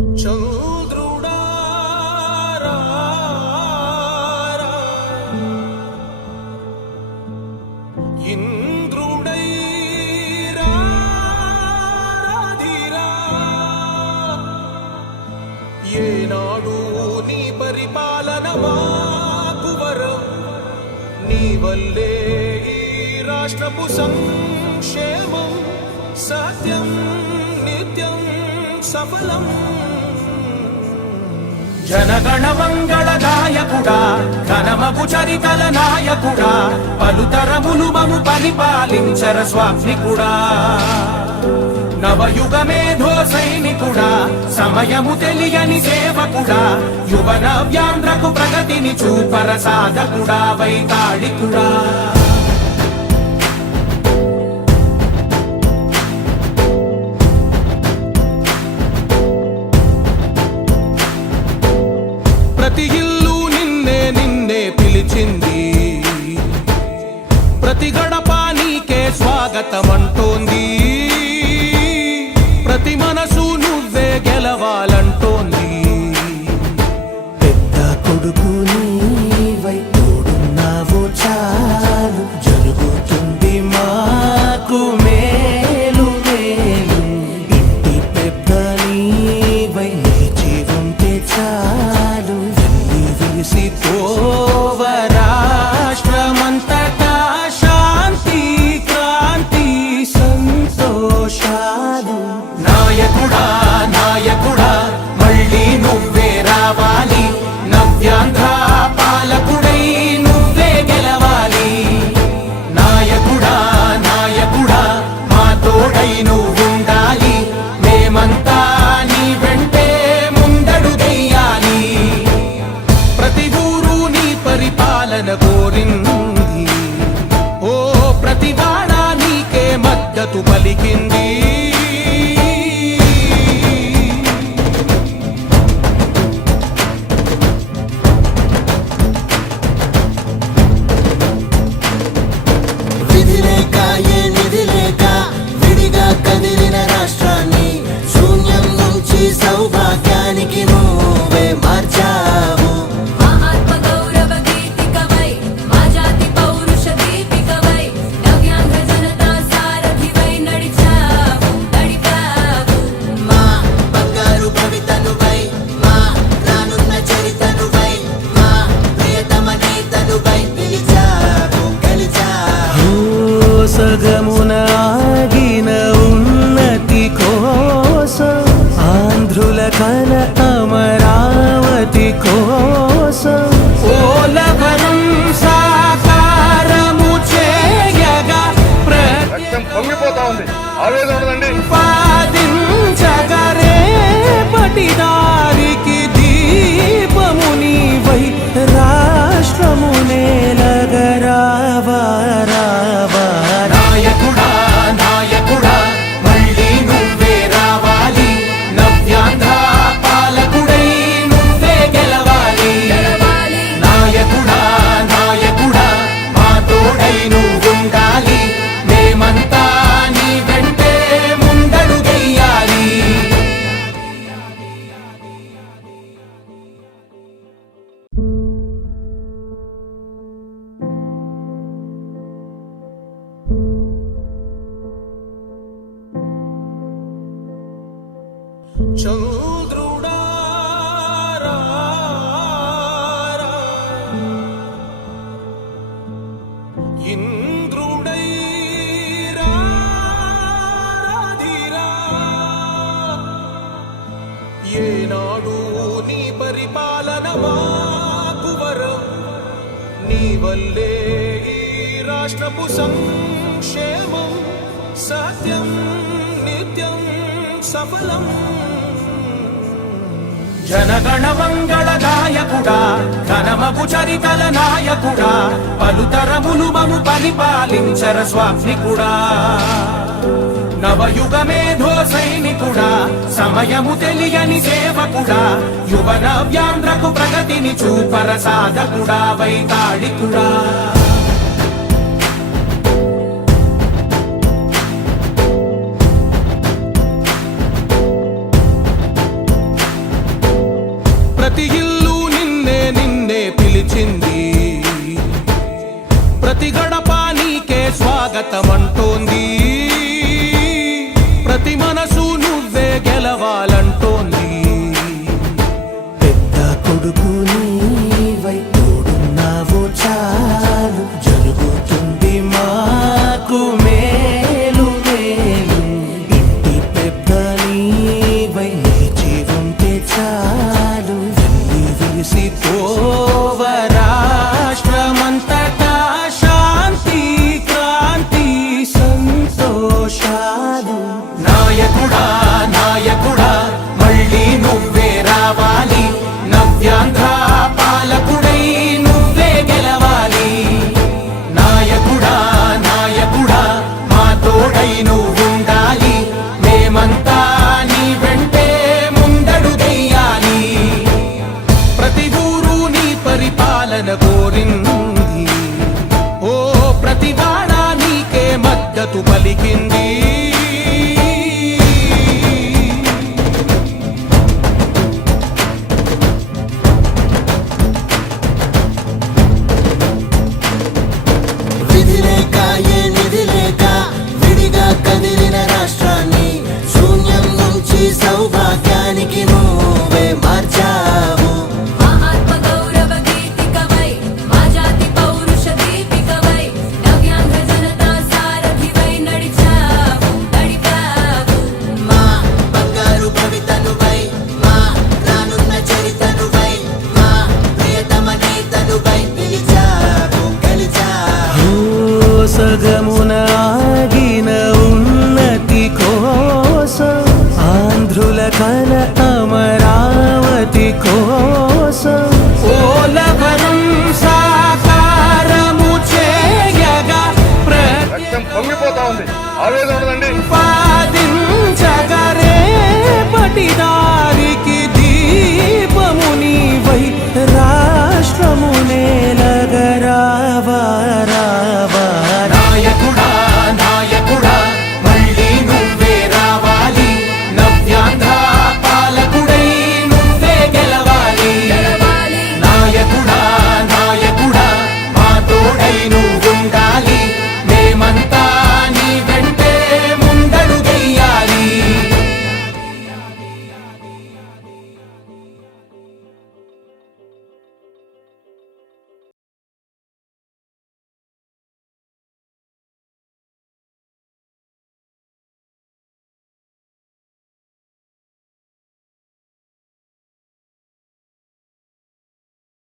చంద్రుడా ఇంద్రుడై రాధిరా ఏనాడు నీ పరిపాలన మాకు వరం నీ వల్లే ఈ రాష్ట్రపు సంక్షేమం సత్యం నిత్యం సఫలం జనగణ మంగళ నాయకుడా ఘనమగు చరితల నాయకుడా పలుతరములు మము పరిపాలించర స్వామికుడా నవయుగ మేధో సైనికుడా సమయము తెలియని సేవకుడా యువన వ్యాంధ్రకు ప్రగతిని చూపర సాధకుడా వైతాళికుడా ప్రతి ఇల్లు నిన్నే నిన్నే పిలిచింది ప్రతి గడప నీకే స్వాగతమంటోంది ప్రతి మనసు నువ్వే గెలవాలంటోంది పెద్ద కొడుకు నీవై తోడున్నావు చాలు జరుగుతుంది మాకు మేలు మేలు ఇంటి పెద్ద నీవై నిలిచి ఉంటే చాలు విసి పోవ రాష్ట్రమంతటా శాంతి క్రాంతి సంతోషాలు నాయకుడా నాయకుడా మళ్ళీ నువ్వే రావాలి నవ్యాంధ్ర పాలకుడై నువ్వే గెలవాలి నాయకుడా నాయకుడా మా తోడై నువ్వుండాలి మేమంతా నీ వెంటే ముందడుగెయ్యాలి ప్రతి ఊరు నీ పరిపాలన కోరింది ఓ ప్రతి వాడ నీకే మద్దతు పలికింది విధి లేక ఏ నిధి లేక విడిగా కదిలిన రాష్ట్రాన్ని శూన్యం నుంచి సౌభాగ్యానికి నువ్వే మార్చావు మా ఆత్మ గౌరవ గీతికవై మా జాతి పౌరుష దీపికవై నవ్యాంధ్ర జనతా సారథివై నడిచావు మా బంగారు భవితనువై మా రానున్న చరితనువై మా ప్రియతమ నేతనువై పిలిచావు గెలిచావు సగమున ఆగిన ఉన్నతి కోసం ఆంధ్రుల కల అమరావతి కోసం ఓలవరం సాకారము చేయగా రక్తం పొంగిపోతా ఉంది ఆవేదన ఉండదండి ప్రతిపాదించగరే పటిదారికి దీపము నీవై రాష్ట్రము నేలగరావా రావా నాయకుడా నాయకుడా మళ్ళీ నువ్వే రావాలి నవ్యాంధ్ర పాలకుడై నువ్వే గెలవాలి నాయకుడా నాయకుడా మా తోడై నువ్వుండాలి మేమంతా నీ వెంటే ముందడుగెయ్యాలి చంద్రుడా ఇంద్రుడై రాధిరా ఏనాడు నీ పరిపాలన మాకు వరం నీ వల్లే ఈ రాష్ట్రపు సంక్షేమం సత్యం నిత్యం సఫలం జనగణ మంగళ నాయకుడా ఘనమగు చరితల నాయకుడా పలుతరములు మము పరిపాలించర స్వామికుడా నవయుగ మేధో సైనికుడా సమయము తెలియని సేవకుడా యువన వ్యాంధ్రకు ప్రగతిని చూపర సాధకుడా వైతాళికుడా ప్రతి ఇల్లు నిన్నే నిన్నే పిలిచింది, ప్రతి గడప నీకే స్వాగతమంటోంది, ప్రతి మనసు నువ్వే గెలవాలంటోంది. పెద్ద కొడుకు నీవై తోడున్నావు చాలు, జరుగుతుంది మాకు మేలు మేలు. ఇంటి పెద్ద నీవై నిలిచి ఉంటే చాలు, వెళ్ళి విరిసిపోవ రాష్ట్రమంతటా శాంతి క్రాంతి సంతోషాలు. నాయకుడా నాయకుడా మళ్ళీ నువ్వే రావాలి, నవ్యాంధ్ర పాలకుడై నువ్వే గెలవాలి. నాయకుడా నాయకుడా మా తోడై నువ్వుండాలి, మేమంతా నీ వెంటే ముందడుగెయ్యాలి. ప్రతి ఊరు నీ పరిపాలన కోరింది, ఓ ప్రతి వాడ నీకే మద్దతు పలికింది. విధి లేక ఏ నిధి లేక విడిగా కదిలిన రాష్ట్రాన్ని శూన్యం నుంచి సౌభాగ్యానికి నువ్వే మార్చావు. మా ఆత్మ గౌరవ గీతికవై మా జాతి పౌరుష దీపికవై నవ్యాంధ్ర జనతా సారథివై నడిచావు నడిపావు. మా బంగారు భవితనువై, మా రానున్న చరితనువై, మా ప్రియతమ నేతనువై పిలిచావు గెలిచావు. సగమున ఆగిన ఉన్నతి కోసం, ఆంధ్రుల కల అమరావతి కోసం